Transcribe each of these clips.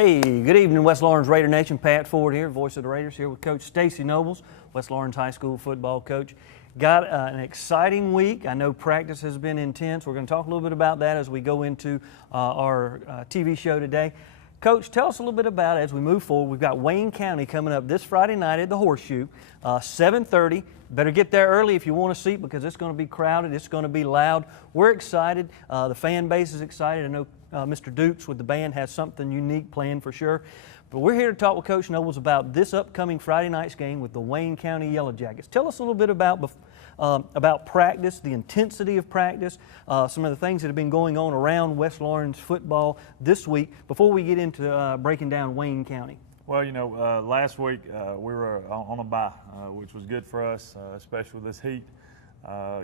Hey, good evening, West Lawrence Raider Nation. Pat Ford here, voice of the Raiders, here with Coach Stacy Nobles, West Lawrence High School football coach. Got an exciting week. I know practice has been intense. We're going to talk a little bit about that as we go into our TV show today. Coach, tell us a little bit about it as we move forward. We've got Wayne County coming up this Friday night at the Horseshoe, 7:30. Better get there early if you want a seat because it's going to be crowded. It's going to be loud. We're excited. The fan base is excited. I know Mr. Dukes with the band has something unique planned for sure. But we're here to talk with Coach Nobles about this upcoming Friday night's game with the Wayne County Yellow Jackets. Tell us a little bit about practice, the intensity of practice, some of the things that have been going on around West Lawrence football this week before we get into breaking down Wayne County. Well, you know, last week we were on a bye, which was good for us, especially with this heat.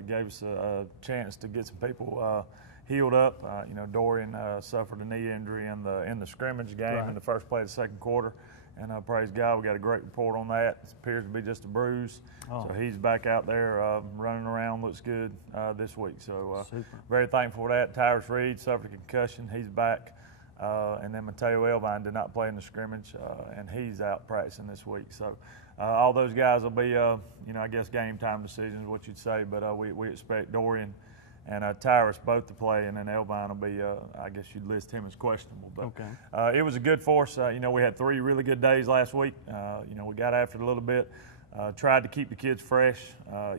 Gave us a chance to get some people healed up. You know, Dorian suffered a knee injury in the scrimmage game in the first play of the second quarter, and praise God, we got a great report on that. It appears to be just a bruise, so he's back out there running around, looks good this week. So very thankful for that. Tyrus Reed suffered a concussion, he's back. And then Mateo Elvine did not play in the scrimmage, and he's out practicing this week. So all those guys will be, you know, I guess game time decisions, what you'd say. But we expect Dorian and Tyrus both to play, and then Elvine will be, I guess you'd list him as questionable. But it was a good force. You know, we had 3 really good days last week. You know, we got after it a little bit. Tried to keep the kids fresh.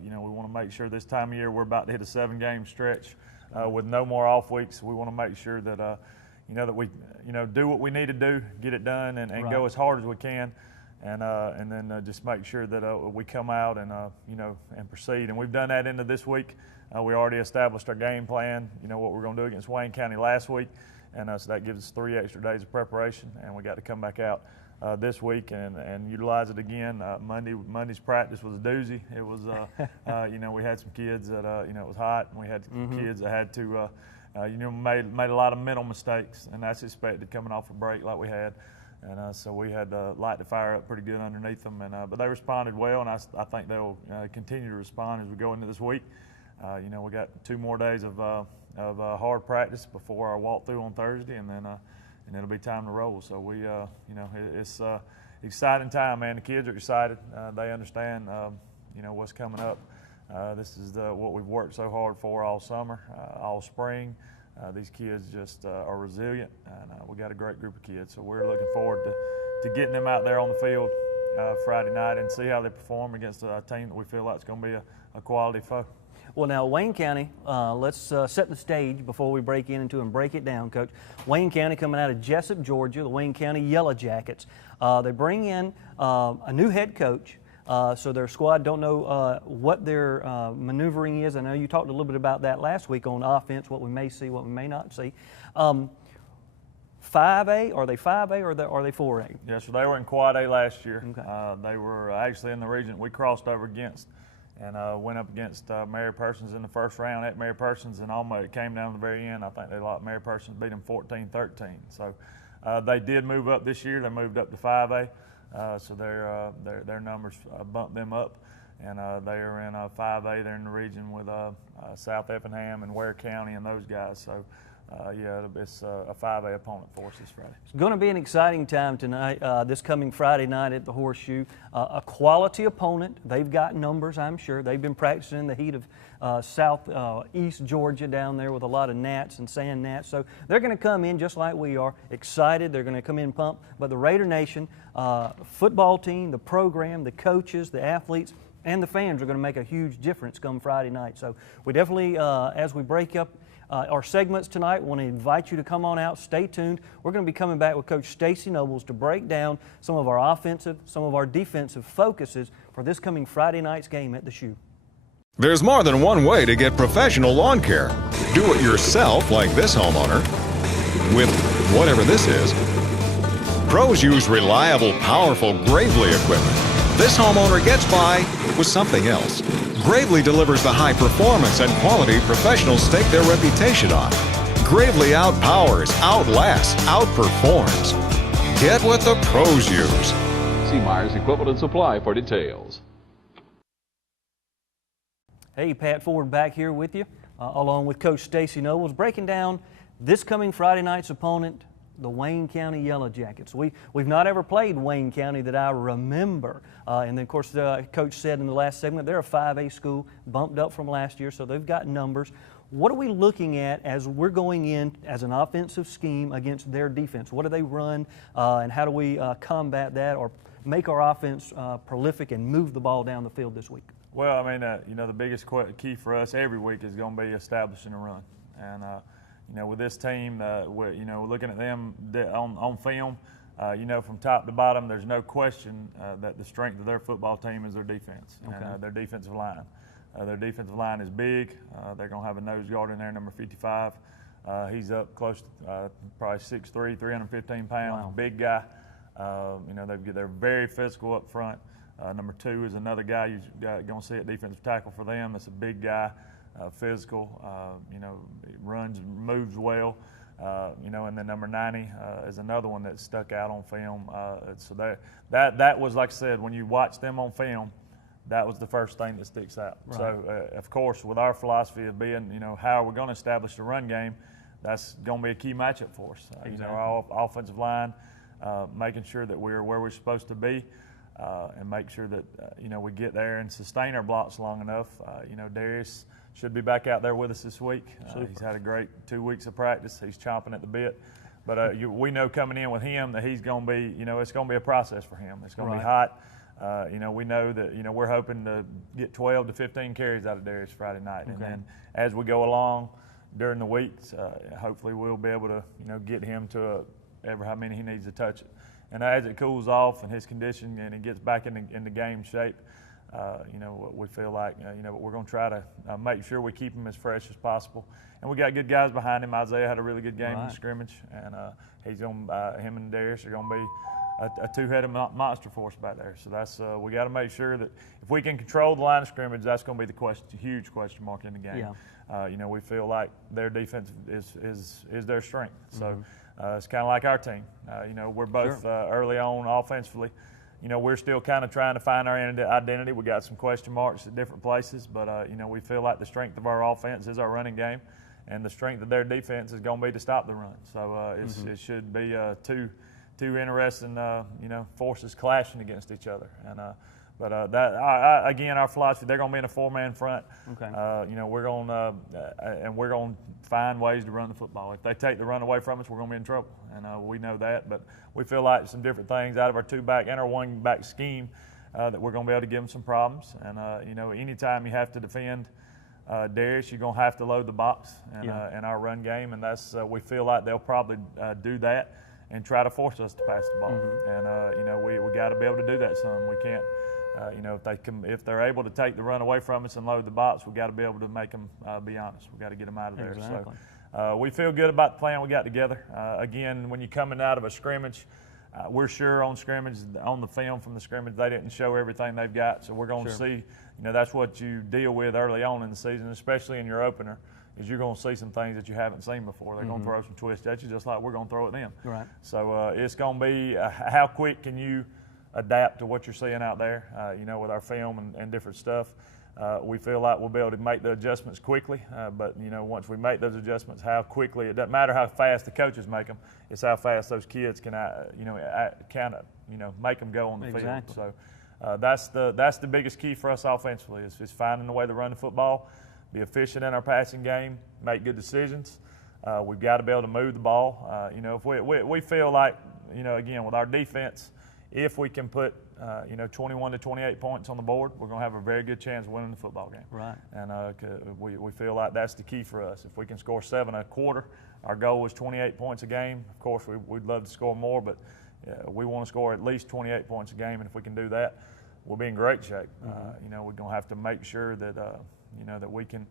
You know, we want to make sure this time of year we're about to hit a 7-game stretch with no more off weeks. We want to make sure that you know, that we, you know, do what we need to do, get it done, and go as hard as we can, and then just make sure that we come out and, you know, and proceed. And we've done that into this week. We already established our game plan, you know, what we're going to do against Wayne County last week, and so that gives us 3 extra days of preparation, and we got to come back out this week and utilize it again. Monday's practice was a doozy. It was, you know, we had some kids that, you know, it was hot, and we had kids that had to, you know, made a lot of mental mistakes, and that's expected coming off a break like we had. And so we had to light the fire up pretty good underneath them. And but they responded well, and I think they'll continue to respond as we go into this week. You know, we got 2 more days of hard practice before our walkthrough on Thursday, and then and it'll be time to roll. So we, you know, it's exciting time, man. The kids are excited. They understand, you know, what's coming up. This is what we've worked so hard for all summer, all spring. These kids just are resilient, and we got a great group of kids. So we're looking forward to getting them out there on the field Friday night and see how they perform against a team that we feel like is going to be a quality foe. Well, now, Wayne County, let's set the stage before we break into and break it down, Coach. Wayne County coming out of Jessup, Georgia, the Wayne County Yellow Jackets. They bring in a new head coach. So their squad don't know what their maneuvering is. I know you talked a little bit about that last week on offense, what we may see, what we may not see. 5A, are they 5A or are they 4A? Yeah, so they were in Quad A last year. Okay. They were actually in the region we crossed over against and went up against Mary Persons in the first round at Mary Persons, and almost it came down to the very end. I think they lost Mary Persons, beat them 14-13. So they did move up this year. They moved up to 5A. So their numbers bumped them up, and they are in 5A. They're in the region with South Effingham and Ware County and those guys. So, yeah, it's a 5A opponent for us this Friday. It's going to be an exciting time tonight, this coming Friday night at the Horseshoe. A quality opponent. They've got numbers, I'm sure. They've been practicing in the heat of southeast Georgia down there with a lot of gnats and sand gnats. So they're going to come in just like we are, excited. They're going to come in pumped. But the Raider Nation football team, the program, the coaches, the athletes, and the fans are going to make a huge difference come Friday night. So we definitely, as we break up our segments tonight, want to invite you to come on out. Stay tuned. We're going to be coming back with Coach Stacy Nobles to break down some of our offensive, some of our defensive focuses for this coming Friday night's game at the Shoe. There's more than one way to get professional lawn care. Do it yourself, like this homeowner, with whatever this is. Pros use reliable, powerful Gravely equipment. This homeowner gets by with something else. Gravely delivers the high performance and quality professionals stake their reputation on. Gravely outpowers, outlasts, outperforms. Get what the pros use. See Myers Equipment and Supply for details. Hey, Pat Ford back here with you, along with Coach Stacy Nobles, breaking down this coming Friday night's opponent, the Wayne County Yellow Jackets. We've not ever played Wayne County that I remember. And then, of course, Coach said in the last segment, they're a 5A school, bumped up from last year, so they've got numbers. What are we looking at as we're going in as an offensive scheme against their defense? What do they run, and how do we combat that or make our offense prolific and move the ball down the field this week? Well, I mean, you know, the biggest key for us every week is going to be establishing a run. And, you know, with this team, you know, looking at them on film, you know, from top to bottom, there's no question that the strength of their football team is their defense, and their defensive line. Their defensive line is big. They're going to have a nose guard in there, number 55. He's up close to probably 6'3", 315 pounds, wow. Big guy. You know, they're very physical up front. Number 2 is another guy you're going to see at defensive tackle for them. That's a big guy, physical, you know, runs, moves well. You know, and then number 90 is another one that stuck out on film. So that was, like I said, when you watch them on film, that was the first thing that sticks out. Right. So, of course, with our philosophy of being, you know, how we're going to establish the run game, that's going to be a key matchup for us. Exactly. You know, our offensive line, making sure that we're where we're supposed to be, and make sure that, you know, we get there and sustain our blocks long enough. You know, Darius should be back out there with us this week. He's had a great 2 weeks of practice. He's chomping at the bit. But we know coming in with him that he's going to be, you know, it's going to be a process for him. It's going to be hot. You know, we know that, you know, we're hoping to get 12 to 15 carries out of Darius Friday night. Okay. And then as we go along during the weeks, hopefully we'll be able to, you know, get him to ever how many he needs to touch it. And as it cools off and his condition and he gets back into game shape, you know, we feel like, you know, we're going to try to make sure we keep him as fresh as possible. And we got good guys behind him. Isaiah had a really good game in the scrimmage, and he's going. Him and Darius are going to be a two-headed monster for us back there. So that's we got to make sure that if we can control the line of scrimmage, that's going to be the huge question mark in the game. Yeah. You know, we feel like their defense is their strength. So it's kind of like our team. You know, we're both early on offensively. You know, we're still kind of trying to find our identity. We got some question marks at different places, but you know, we feel like the strength of our offense is our running game, and the strength of their defense is going to be to stop the run. So it should be two interesting, you know, forces clashing against each other. And but again, our philosophy, they're going to be in a 4-man front. Okay. You know, we're going to find ways to run the football. If they take the run away from us, we're going to be in trouble, and we know that. But we feel like some different things out of our 2-back and our 1-back scheme that we're going to be able to give them some problems. And you know, anytime you have to defend Darius, you're going to have to load the box in our run game, and that's we feel like they'll probably do that and try to force us to pass the ball. And you know, we got to be able to do that some. We can't. You know, if they're able to take the run away from us and load the box, we got to be able to make them be honest. We got to get them out of there. Exactly. So we feel good about the plan we got together. Again, when you're coming out of a scrimmage, we're sure on scrimmage, on the film from the scrimmage, they didn't show everything they've got. So we're going to see. You know, that's what you deal with early on in the season, especially in your opener, is you're going to see some things that you haven't seen before. They're going to throw some twists at you, just like we're going to throw at them. Right. So it's going to be how quick can you adapt to what you're seeing out there, you know, with our film and different stuff. We feel like we'll be able to make the adjustments quickly, but, you know, once we make those adjustments, how quickly, it doesn't matter how fast the coaches make them, it's how fast those kids can, you know, kind of, you know, make them go on the field. So that's the biggest key for us offensively is finding a way to run the football, be efficient in our passing game, make good decisions. We've got to be able to move the ball. You know, if we feel like, you know, again, with our defense, if we can put, you know, 21 to 28 points on the board, we're going to have a very good chance of winning the football game. Right. And we feel like that's the key for us. If we can score 7 a quarter, our goal is 28 points a game. Of course, we'd love to score more, but we want to score at least 28 points a game. And if we can do that, we'll be in great shape. You know, we're going to have to make sure that, you know, that we can.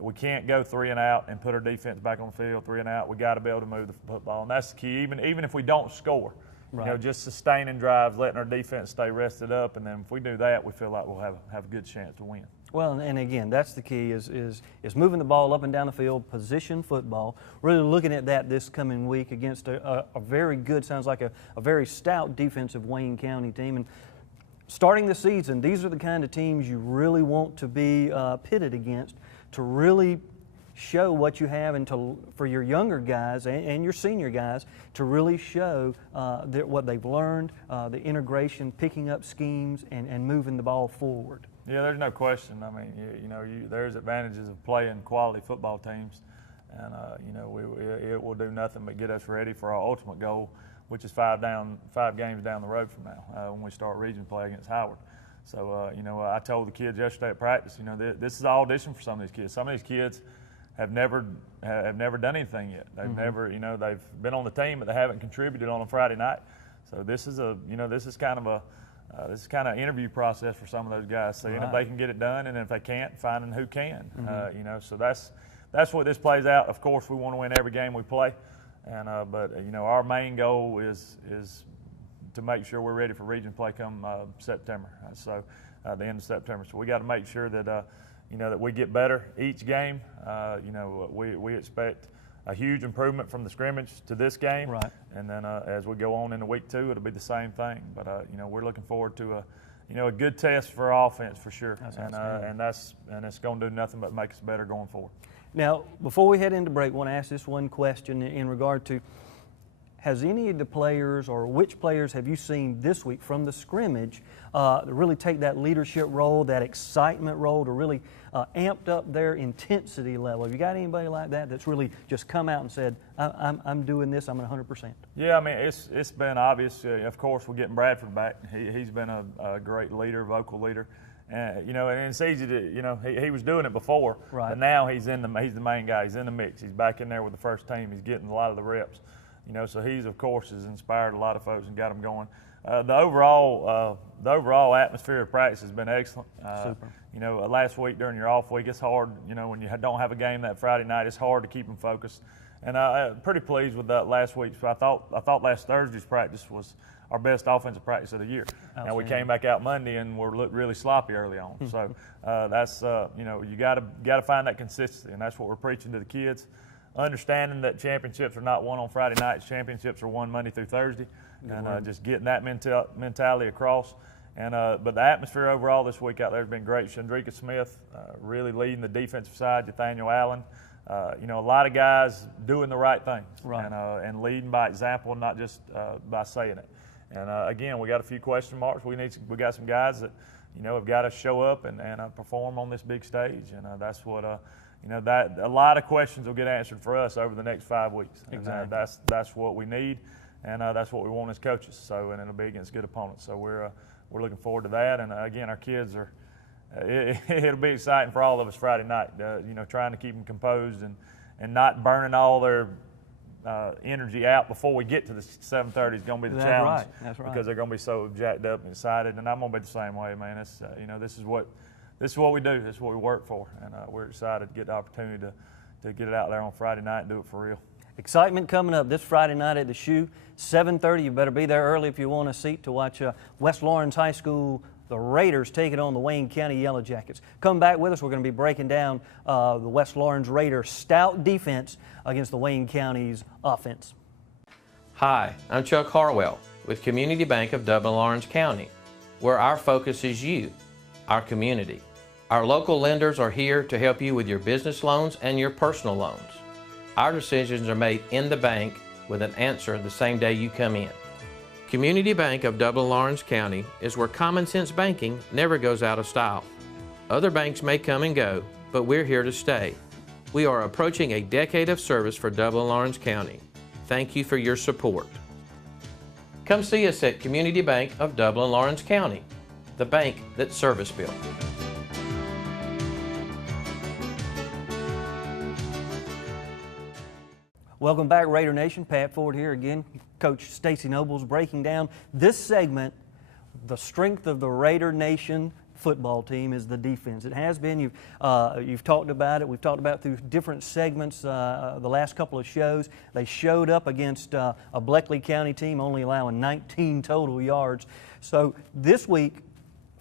We can't go 3 and out and put our defense back on the field 3 and out. We got to be able to move the football, and that's the key. Even if we don't score. Right. You know, just sustaining drives, letting our defense stay rested up, and then if we do that, we feel like we'll have a good chance to win. Well, and again, that's the key is moving the ball up and down the field, position football. Really looking at that this coming week against a very good, sounds like a very stout defensive Wayne County team. And starting the season, these are the kind of teams you really want to be pitted against to really show what you have, and for your younger guys and your senior guys to really show what they've learned, the integration, picking up schemes, and moving the ball forward. Yeah, there's no question. I mean, there's advantages of playing quality football teams, and it will do nothing but get us ready for our ultimate goal, which is 5 games down the road from now when we start region play against Howard. So, I told the kids yesterday at practice, this is an audition for some of these kids. Some of these kids have never done anything yet. They've never, they've been on the team, but they haven't contributed on a Friday night. So this is kind of an interview process for some of those guys, seeing if they can get it done, and if they can't, finding who can. So that's what this plays out. Of course, we want to win every game we play, and but our main goal is to make sure we're ready for region play come September. The end of September. So we got to make sure that that we get better each game. We expect a huge improvement from the scrimmage to this game, right? And then as we go on into week 2, it'll be the same thing. But we're looking forward to a good test for our offense for sure, and it's going to do nothing but make us better going forward. Now, before we head into break, I want to ask this one question in regard to: has any of the players, or which players have you seen this week from the scrimmage really take that leadership role, that excitement role, to really amped up their intensity level? Have you got anybody like that that's really just come out and said, I'm doing this, I'm at 100%? Yeah, I mean, it's been obvious. Of course, we're getting Bradford back. He's been a great leader, vocal leader. And it's easy to, he was doing it before, right? But now he's the main guy. He's in the mix. He's back in there with the first team. He's getting a lot of the reps. So he's, of course, has inspired a lot of folks and got them going. The overall atmosphere of practice has been excellent. Super. Last week during your off week, it's hard. When you don't have a game that Friday night, it's hard to keep them focused. And I'm pretty pleased with that last week. So I thought last Thursday's practice was our best offensive practice of the year. Now we came back out Monday and looked really sloppy early on. So that's you got to find that consistency, and that's what we're preaching to the kids. Understanding that championships are not won on Friday nights, championships are won Monday through Thursday, and just getting that mentality across. And but the atmosphere overall this week out there has been great. Chandrika Smith really leading the defensive side. Nathaniel Allen, a lot of guys doing the right things, right. And leading by example, not just by saying it. And again, we got a few question marks. We got some guys that have got to show up and perform on this big stage, and that's what. That a lot of questions will get answered for us over the next 5 weeks. Exactly. And that's what we need, and that's what we want as coaches. So, and it'll be against good opponents. So we're looking forward to that. And again, our kids are. It'll be exciting for all of us Friday night. Trying to keep them composed and not burning all their energy out before we get to the 7:30 is going to be the challenge. Right. That's right. Because they're going to be so jacked up and excited, and I'm going to be the same way, man. It's this is what we do. This is what we work for, and we're excited to get the opportunity to get it out there on Friday night and do it for real. Excitement coming up this Friday night at the Shoe, 7:30. You better be there early if you want a seat to watch West Lawrence High School, the Raiders, taking on the Wayne County Yellow Jackets. Come back with us. We're going to be breaking down the West Lawrence Raiders' stout defense against the Wayne County's offense. Hi, I'm Chuck Harwell with Community Bank of Dublin Lawrence County, where our focus is you, our community. Our local lenders are here to help you with your business loans and your personal loans. Our decisions are made in the bank with an answer the same day you come in. Community Bank of Dublin Lawrence County is where common sense banking never goes out of style. Other banks may come and go, but we're here to stay. We are approaching a decade of service for Dublin Lawrence County. Thank you for your support. Come see us at Community Bank of Dublin Lawrence County, the bank that's service built. Welcome back, Raider Nation. Pat Ford here again. Coach Stacy Nobles breaking down this segment. The strength of the Raider Nation football team is the defense. It has been. You've talked about it. We've talked about it through different segments the last couple of shows. They showed up against a Bleckley County team, only allowing 19 total yards. So this week,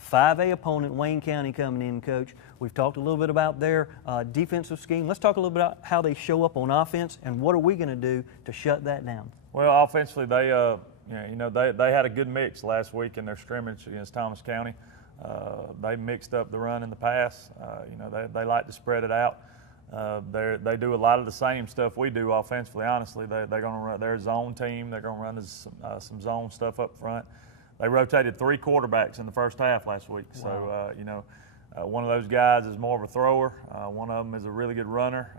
5A opponent, Wayne County coming in, Coach. We've talked a little bit about their defensive scheme. Let's talk a little bit about how they show up on offense and what are we going to do to shut that down. Well, offensively, they had a good mix last week in their scrimmage against Thomas County. They mixed up the run and the pass. They like to spread it out. They do a lot of the same stuff we do offensively. Honestly, they're going to run their zone team. They're going to run some zone stuff up front. They rotated 3 quarterbacks in the first half last week. Wow. So one of those guys is more of a thrower. One of them is a really good runner.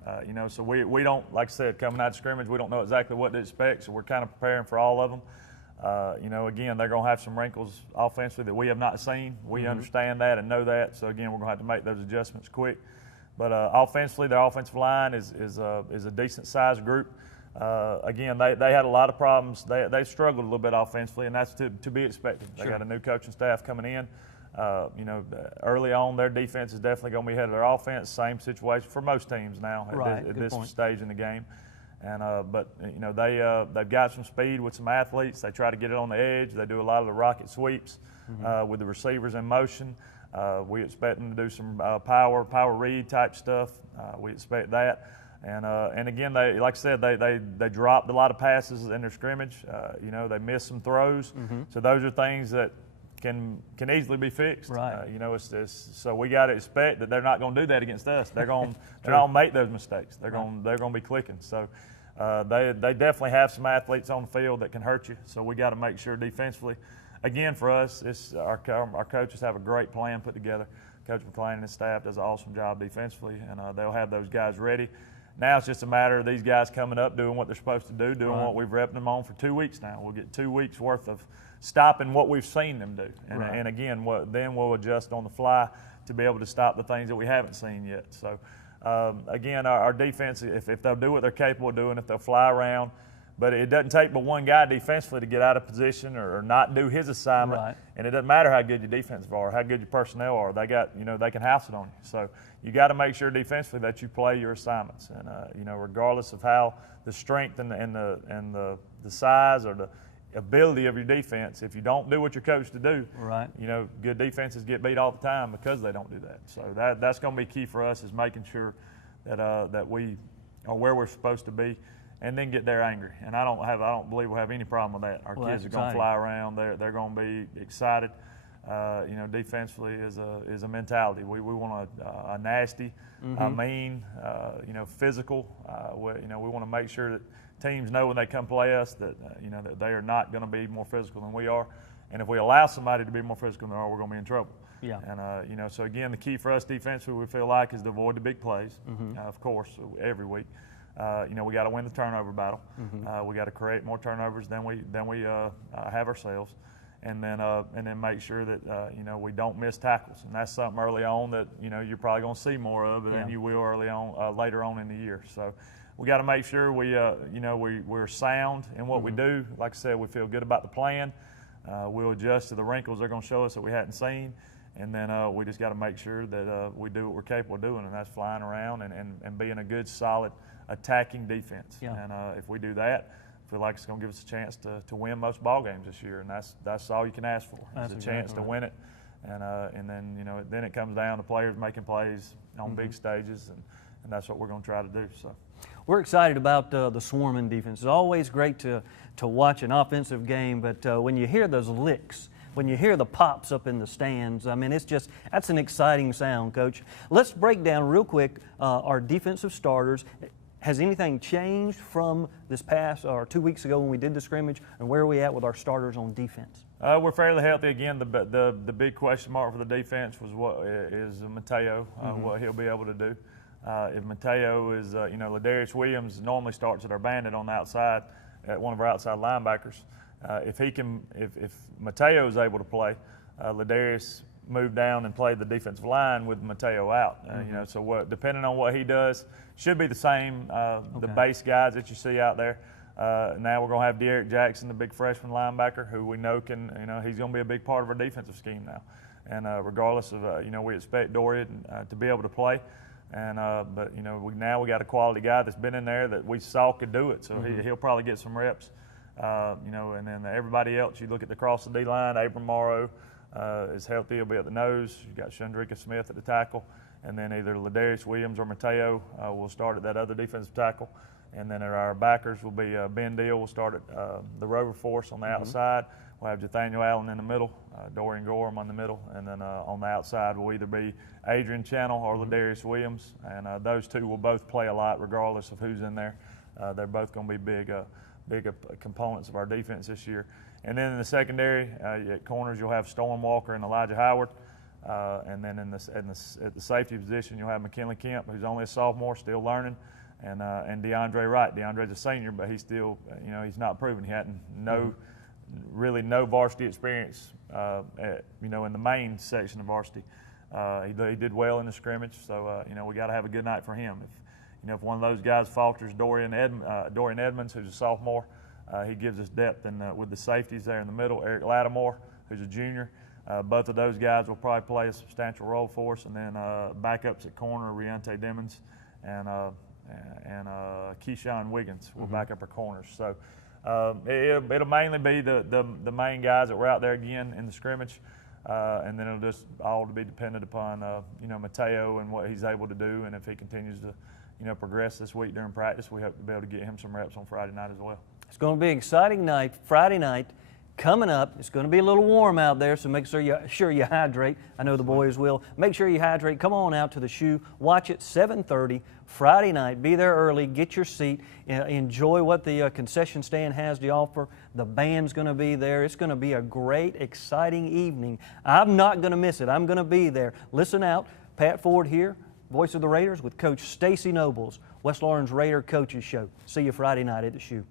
So we don't, like I said, coming out of scrimmage, we don't know exactly what to expect. So we're kind of preparing for all of them. Again, they're going to have some wrinkles offensively that we have not seen. We understand that and know that. So again, we're going to have to make those adjustments quick. But offensively, their offensive line is a decent sized group. Again, they had a lot of problems. They struggled a little bit offensively, and that's to be expected. They got a new coaching staff coming in. Early on, their defense is definitely going to be ahead of their offense. Same situation for most teams now at this stage in the game. They've got some speed with some athletes. They try to get it on the edge. They do a lot of the rocket sweeps with the receivers in motion. We expect them to do some power read type stuff. We expect that. And again, like I said, they dropped a lot of passes in their scrimmage. They missed some throws. So those are things that can easily be fixed. Right. So we got to expect that they're not going to do that against us. They're going to make those mistakes. They're going to be clicking. So they definitely have some athletes on the field that can hurt you. So we got to make sure defensively. Again, for us, our coaches have a great plan put together. Coach McClain and his staff does an awesome job defensively, and they'll have those guys ready. Now it's just a matter of these guys coming up, doing what they're supposed to do, doing what we've repped them on for 2 weeks now. We'll get 2 weeks worth of stopping what we've seen them do. And again, then we'll adjust on the fly to be able to stop the things that we haven't seen yet. So, again, our defense, if they'll do what they're capable of doing, if they'll fly around, but it doesn't take but one guy defensively to get out of position or not do his assignment. Right. And it doesn't matter how good your defensive are, how good your personnel are. They can house it on you. So you got to make sure defensively that you play your assignments. And regardless of how the strength and the size or the ability of your defense, if you don't do what you're coached to do, good defenses get beat all the time because they don't do that. So that's going to be key for us, is making sure that we are where we're supposed to be. And then get there angry, and I don't believe we'll have any problem with that. Our kids are going to fly around. They're going to be excited. Defensively is a mentality. We want a nasty, a mean, physical. We want to make sure that teams know when they come play us that that they are not going to be more physical than we are. And if we allow somebody to be more physical than they are, we're going to be in trouble. Yeah. And so again, the key for us defensively, we feel like, is to avoid the big plays. Of course, every week. We got to win the turnover battle. We got to create more turnovers than we have ourselves, and then make sure that we don't miss tackles. And that's something early on that you're probably going to see more of than you will later on in the year. So we got to make sure we're sound in what we do. Like I said, we feel good about the plan. We'll adjust to the wrinkles they're going to show us that we hadn't seen. And then we just got to make sure that we do what we're capable of doing, and that's flying around and being a good, solid, attacking defense. And if we do that, I feel like it's going to give us a chance to win most ball games this year, and that's all you can ask for, is a chance to win it. And then it comes down to players making plays on big stages, and that's what we're going to try to do. So we're excited about the swarming defense. It's always great to watch an offensive game, but when you hear those licks, when you hear the pops up in the stands, I mean, that's an exciting sound, Coach. Let's break down real quick our defensive starters. Has anything changed from this past or 2 weeks ago when we did the scrimmage, and where are we at with our starters on defense? We're fairly healthy. Again, the big question mark for the defense was what is Mateo, what he'll be able to do. If Mateo is, Ladarius Williams normally starts at our bandit on the outside, at one of our outside linebackers. If Mateo is able to play, Ladarius moved down and played the defensive line with Mateo out. So depending on what he does, should be the same. The base guys that you see out there. Now we're going to have Derek Jackson, the big freshman linebacker, who we know he's going to be a big part of our defensive scheme now. And regardless of, we expect Dorian to be able to play. And but now we got a quality guy that's been in there that we saw could do it. So he'll probably get some reps. And then everybody else, you look at the cross the D line, Abram Morrow is healthy, he'll be at the nose. You got Chandrika Smith at the tackle, and then either Ladarius Williams or Mateo will start at that other defensive tackle. And then our backers will be Ben Deal will start at the Rover Force on the outside. We'll have Nathaniel Allen in the middle, Dorian Gorham on the middle, and then on the outside will either be Adrian Channel or Ladarius Williams. And those two will both play a lot regardless of who's in there. They're both going to be big components of our defense this year. And then in the secondary, at corners, you'll have Storm Walker and Elijah Howard. And then at the safety position, you'll have McKinley Kemp, who's only a sophomore, still learning, and DeAndre Wright. DeAndre's a senior, but he's still, he's not proven. He hadn't really no varsity experience, in the main section of varsity. He did well in the scrimmage, so we got to have a good night for him. If one of those guys falters, Dorian Edmonds, who's a sophomore, he gives us depth. And with the safeties there in the middle, Eric Lattimore, who's a junior, both of those guys will probably play a substantial role for us. And then backups at corner, Riante Demons and Keyshawn Wiggins will back up our corners. So it'll mainly be the main guys that were out there again in the scrimmage. And then it'll just all be dependent upon Mateo and what he's able to do, and if he continues to progress this week during practice, we hope to be able to get him some reps on Friday night as well. It's going to be an exciting night, Friday night coming up. It's going to be a little warm out there, so make sure you hydrate. I know the boys will. Make sure you hydrate. Come on out to the shoe. Watch it 7:30 Friday night. Be there early. Get your seat. Enjoy what the concession stand has to offer. The band's going to be there. It's going to be a great, exciting evening. I'm not going to miss it. I'm going to be there. Listen out. Pat Ford here, voice of the Raiders, with Coach Stacy Nobles, West Laurens Raider Coaches Show. See you Friday night at the shoe.